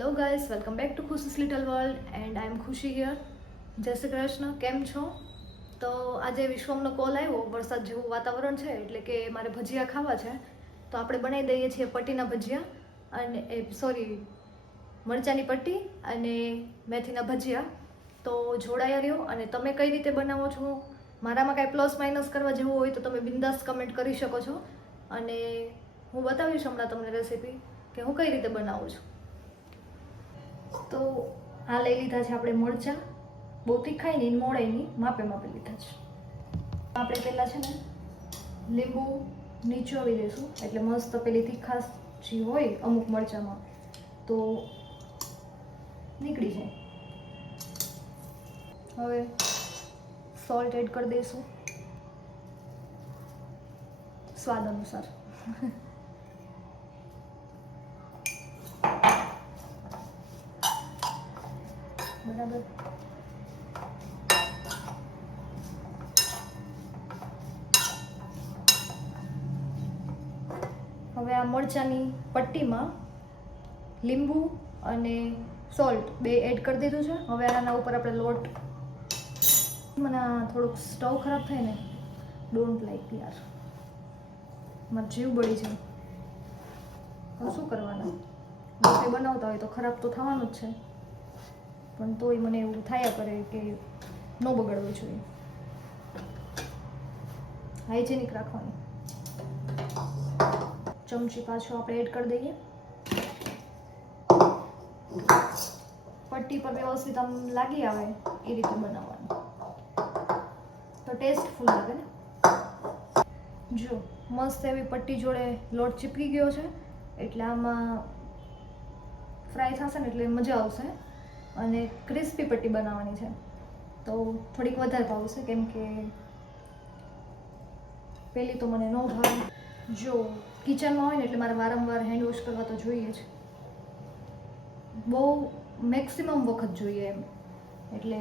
Hello guys, welcome back to Khushi's little world and I am Khushi here. જય શ્રી કૃષ્ણ. કેમ છો? તો આજે વિશ્વમનો કોલ આવ્યો, વરસાદ જેવું વાતાવરણ છે એટલે કે મારે ભજીયા ખાવા છે. તો આપણે બનાવી દઈએ છીએ પટ્ટીના ભજીયા અને મરચાંની પટ્ટી અને મેથીના ભજીયા. તો જોડાયા રહ્યો અને તમે કઈ રીતે બનાવો છો, મારામાં કાંઈ પ્લસ માઇનસ કરવા જેવું હોય તો તમે બિંદાસ કમેન્ટ કરી શકો છો અને હું બતાવીશ હમણાં તમને રેસીપી કે હું કઈ રીતે બનાવું છું. તો આ લઈ લીધા છે આપણે મરચાં, બહુ તીખાય નહીં મોળાય નહીં, માપે માપે લીધા છે. આપણે પહેલાં છે ને લીંબુ નીચોવી દઈશું એટલે મસ્ત પેલી તીખાશ જે હોય અમુક મરચાંમાં તો નીકળી જાય. હવે સોલ્ટ એડ કરી દઈશું સ્વાદ અનુસાર. બરાબર. હવે આ મરચાંની પટ્ટીમાં લીંબુ અને સોલ્ટ બે એડ કરી દીધું છે. હવે આના ઉપર આપણે લોટ, મને થોડુંક સ્ટવ ખરાબ થાય ને, ડોન્ટ લાઈક યાર, મારો જીવ બળી જાય. હવે શું કરવાનું, રોટલી બનાવતા હોય તો ખરાબ તો થવાનું જ છે, પણ તોય મને એવું થયા કરે કે ન બગડવું જોઈએ, હાઇજેનિક રાખવાની. ચમચી પાછું આપણે એડ કરી દઈએ. પટ્ટી પર વ્યવસ્થિત આમ લાગી આવે એ રીતે બનાવવાનું તો ટેસ્ટફુલ લાગે ને. જો મસ્ત એવી પટ્ટી જોડે લોટ ચીપકી ગયો છે એટલે આમાં ફ્રાય થશે ને એટલે મજા આવશે. અને ક્રિસ્પી પટ્ટી બનાવવાની છે તો થોડીક વધારે ભાવશે કેમ કે પેલી તો મને ન ભાવે. જો કિચનમાં હોય ને એટલે મારે વારંવાર હેન્ડ વોશ કરવા તો જોઈએ જ, બહુ મેક્સિમમ વખત જોઈએ એમ. એટલે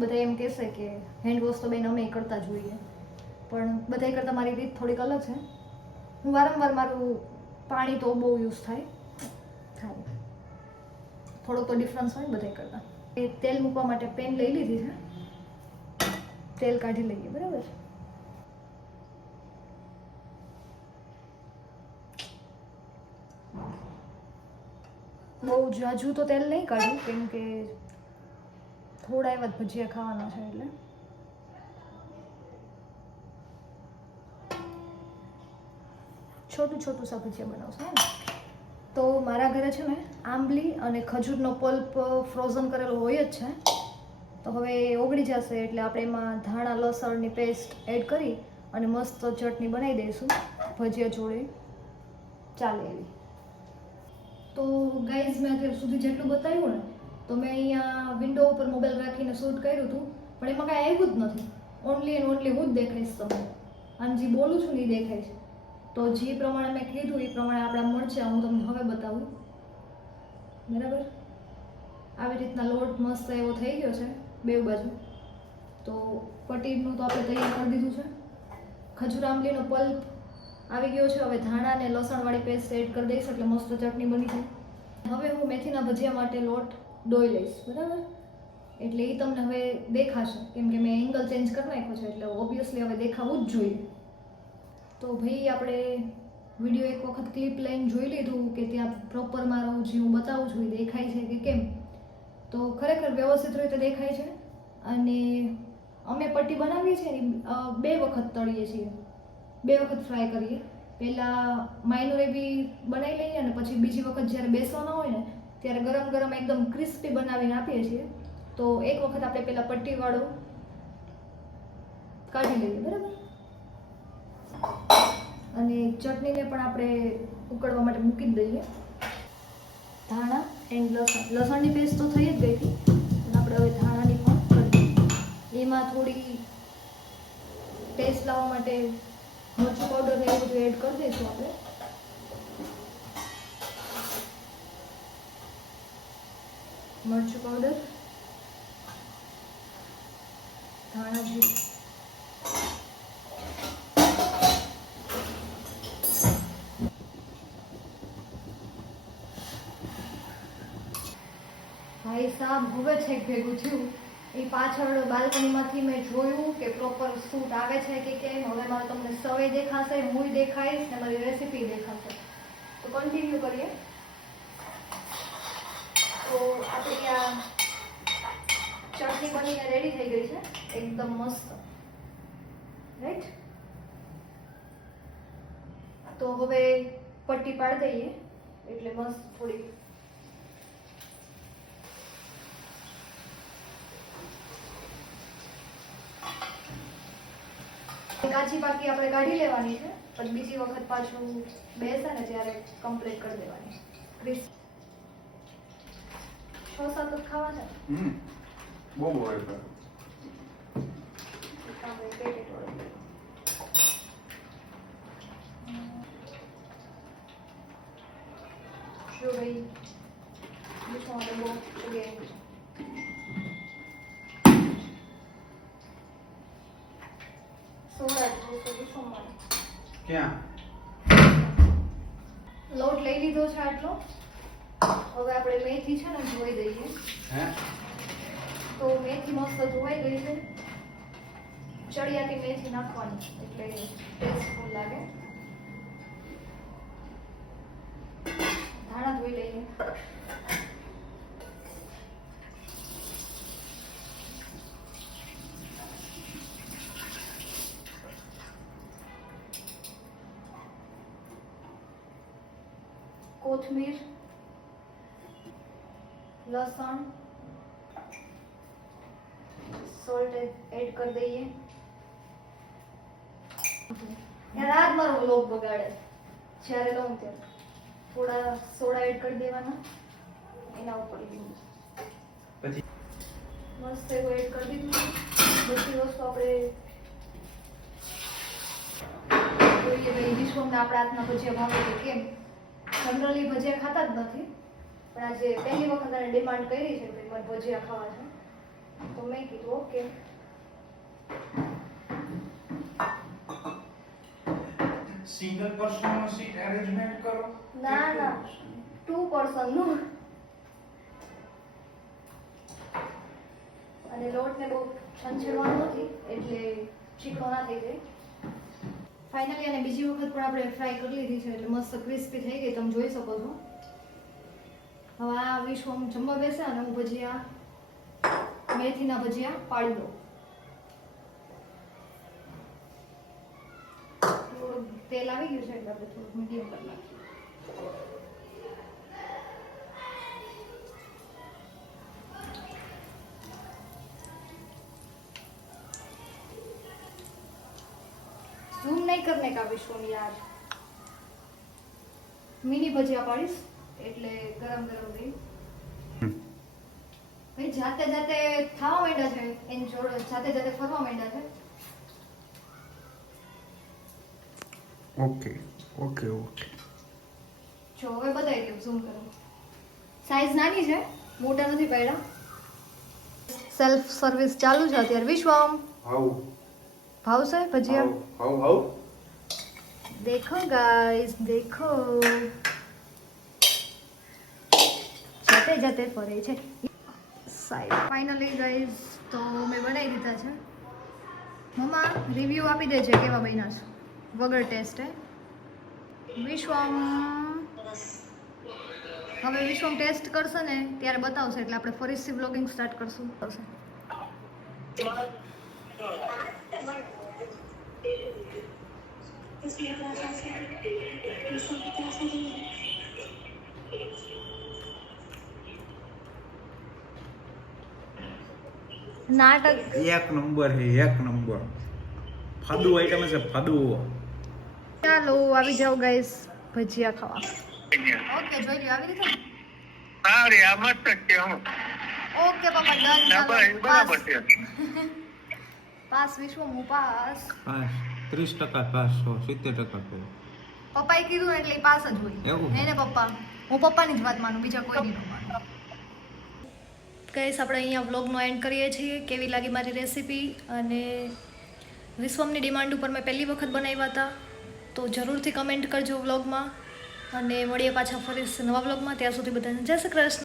બધા એમ કહેશે કે હેન્ડ વોશ તો બેન અમે કરતા જોઈએ, પણ બધાય કરતાં મારી રીત થોડીક અલગ છે. હું વારંવાર મારું પાણી તો બહુ યુઝ થાય, થોડોક તો ડિફરન્સ હોય બધાય કરતાં. એ તેલ મૂકવા માટે પેન લઈ લીધી છે, તેલ કાઢી લઈએ. બરાબર. બહુ જાજુ તો તેલ નહીં કાઢ્યું કેમ કે થોડા એવા જ ભજીયા ખાવાના છે એટલે. છોટું છોટું સા ભજીયા બનાવશે ને. તો મારા ઘરે છે ને આંબલી અને ખજૂરનો પલ્પ ફ્રોઝન કરેલો હોય જ છે. તો હવે ઓગળી જશે એટલે આપણે એમાં ધાણા લસણની પેસ્ટ એડ કરી અને મસ્ત ચટણી બનાવી દઈશું ભજીયા જોડે ચાલે એવી. તો ગાઈઝ મેં અત્યાર સુધી જેટલું બતાવ્યું ને, તો મેં અહીંયા વિન્ડો ઉપર મોબાઈલ રાખીને શૂટ કર્યું હતું, પણ એમાં કાંઈ આવ્યું જ નથી. ઓનલી એન્ડ ઓનલી હું જ દેખાઈશ તમને, અને જે બોલું છું ને એ દેખાય છે. તો જે પ્રમાણે મેં કીધું એ પ્રમાણે આપણા મરચાં હું તમને હવે બતાવું. બરાબર. આવી રીતના લોટ મસ્ત એવો થઈ ગયો છે બે બાજુ. તો પટ્ટીનું તો આપણે તૈયાર કરી દીધું છે. ખજૂર આંબલીનો પલ્પ આવી ગયો છે. હવે ધાણા અને લસણવાળી પેસ્ટ એડ કરી દઈશ એટલે મસ્ત ચટણી બની જાય. હવે હું મેથીના ભજીયા માટે લોટ ડોઈ લઈશ. બરાબર. એટલે એ તમને હવે દેખાશે કેમ કે મેં એંગલ ચેન્જ કરી નાખ્યો છે એટલે ઓબ્વિયસલી હવે દેખાવું જ જોઈએ. તો ભાઈ આપણે વિડીયો એક વખત ક્લિપ લઈને જોઈ લીધું કે ત્યાં પ્રોપર મારું જે હું બતાવું છું એ દેખાય છે કે કેમ. તો ખરેખર વ્યવસ્થિત રીતે દેખાય છે. અને અમે પટ્ટી બનાવીએ છીએ ને 2 વખત તળીએ છીએ, 2 વખત ફ્રાય કરીએ. પહેલાં માઇનોર એવી બનાવી લઈએ અને પછી બીજી વખત જ્યારે બેસવાના હોય ને ત્યારે ગરમ ગરમ એકદમ ક્રિસ્પી બનાવીને આપીએ છીએ. તો એક વખત આપણે પહેલાં પટ્ટીવાળું કાઢી લઈએ. બરાબર. અને ચટણીને પણ આપણે ઉકળવા માટે મૂકી જ દઈએ. ધાણા એન્ડ લસણની પેસ્ટ તો થઈ જ ગઈ હતી, અને આપણે હવે ધાણાની પણ કરી દઈએ. એમાં થોડી ટેસ્ટ લાવવા માટે મરચું પાવડર ને એવું બધું એડ કરી દઈશું આપણે. મરચું પાવડર, ધાણા જીરું, ભાઈ સાહેબ હવે છેક ભેગું થયું. એ પાછળ બાલ્કનીમાંથી મેં જોયું કે પ્રોપર શૂટ આવે છે કે કેમ. હવે મારે તમને સવે દેખાશે, હું દેખાઈશ ને મારી રેસીપી દેખાશે. તો કન્ટિન્યુ કરીએ. તો આપણી આ ચટણી બનીને રેડી થઈ ગઈ છે, એકદમ મસ્ત, રાઈટ. તો હવે પટ્ટી પાડી દઈએ એટલે મસ્ત થોડી કાચી પાકી આપણે કાઢી લેવાની છે, પછી બીજી વખત પાછું બેસે ને ત્યારે કમ્પ્લીટ કરી દેવાની. ક્રિસ્પ 6-7 જ ખાવા છે. બહુ હોય છે. જો ભાઈ બીજું બહુ ઉગે ક્યાં લોટ લઈ લીધો છે આટલો. હવે આપણે મેથી છે ને ધોઈ દઈએ. હે તો મેથી મસ્ત ધોવાઈ ગઈ છે. ચડિયાતી મેથી નાખવાની એટલે ટેસ્ટફુલ લાગે. ધાણા ધોઈ લઈએ. કોથમીર, લસણ, સોલ્ટ એડ કરી દઈએ. યાર આજ મારો વ્લોગ બગાડે જ્યારે લઉં ત્યારે. થોડા સોડા એડ કરી દેવાના એના ઉપર. પછી મસ્ત એવું એડ કરી દીધું. બધી વસ્તુ આપણે જોઈએ ભાઈ વિશ્વમને આપણા હાથના ભજીયા ભાવે છે કેમ. જનરલી ભજીયા ખાતા જ નથી, પણ આજે પહેલી વખત એને ડિમાન્ડ કરી છે કે મારે ભજીયા ખાવા છે, તો મેં કીધું ઓકે. સિંગલ પર્સનનો સીટ અરેન્જમેન્ટ કરો. ના ના 2 પર્સનનું. અને લોટને બહુ છંછેડવાનો નથી એટલે ચીકણો ના થઈ જાય. ફાઇનલી અને બીજી વખત પણ આપણે ફ્રાય કરી લીધી છે એટલે મસ્ત ક્રિસ્પી થઈ ગઈ, તમે જોઈ શકો છો. હવે આ વિશ્વ જમવા બેસે અને હું ભજીયા મેથીના ભજીયા પાડી દઉં. થોડું તેલ આવી ગયું છે એટલે આપણે થોડુંક મીડિયમ કરી નાખીએ. ઝૂમ નહીં કરને કા વિશ્વમ યાર. મિની ભજીયા પાડીશ એટલે ગરમ ગરમ રહી. ભાઈ જાતે જાતે ખાવા માંડ્યા છે, એની જોડે જાતે જાતે ફરવા માંડ્યા છે. Okay okay okay. જો હવે બતાવી દઉં ઝૂમ કરો. સાઈઝ નાની છે, મોટા નથી પડ્યા. સેલ્ફ સર્વિસ ચાલુ છે અત્યારે. Vishwam how ભાવશે bhajiya? How how. देखो गाइस देखो, जाते जाते फरे છે સાઈડ. ફાઇનલી ગાઈસ તો મેં બનાવી દીધા છે. મમ્મા રિવ્યુ આપી દેજે કેવા બન્યા છે વગર ટેસ્ટે. વિશ્વમ હવે વિશ્વમ ટેસ્ટ કરશે ને ત્યારે બતાવશે એટલે આપણે ફરીથી વ્લોગિંગ સ્ટાર્ટ કરશું. નાટક એક નંબર હે, એક નંબર. ફાદુ આઈટમ છે ફાદુ. ચાલો આવી જાઓ ગાઈસ ભજીયા ખાવા. ઓકે જોઈ લ્યો આવી રીતે. હા રે આ મસ્ત છે. હું ઓકે પપ્પા ડન. બરાબર છે. પાસ વિશ્વ હું પાસ. Pass 30% pass 70% fail. પપ્પાએ કીધું ને એટલે ઈ પાસ જ હોય. એવું? હે ને પપ્પા? હું પપ્પાની જ વાત માનું, બીજા કોઈની ન માનું. ગાઈસ આપણે અહીંયા વ્લોગનો એન્ડ કરીએ છીએ. કેવી લાગી મારી રેસીપી? અને વિશ્વમની ડિમાન્ડ ઉપર મેં પહેલી વખત બનાવ્યા હતા, તો જરૂરથી કમેન્ટ કરજો વ્લોગમાં. અને મળીએ પાછા ફરી નવા વ્લોગમાં. ત્યાં સુધી બધાને જય શ્રી કૃષ્ણ.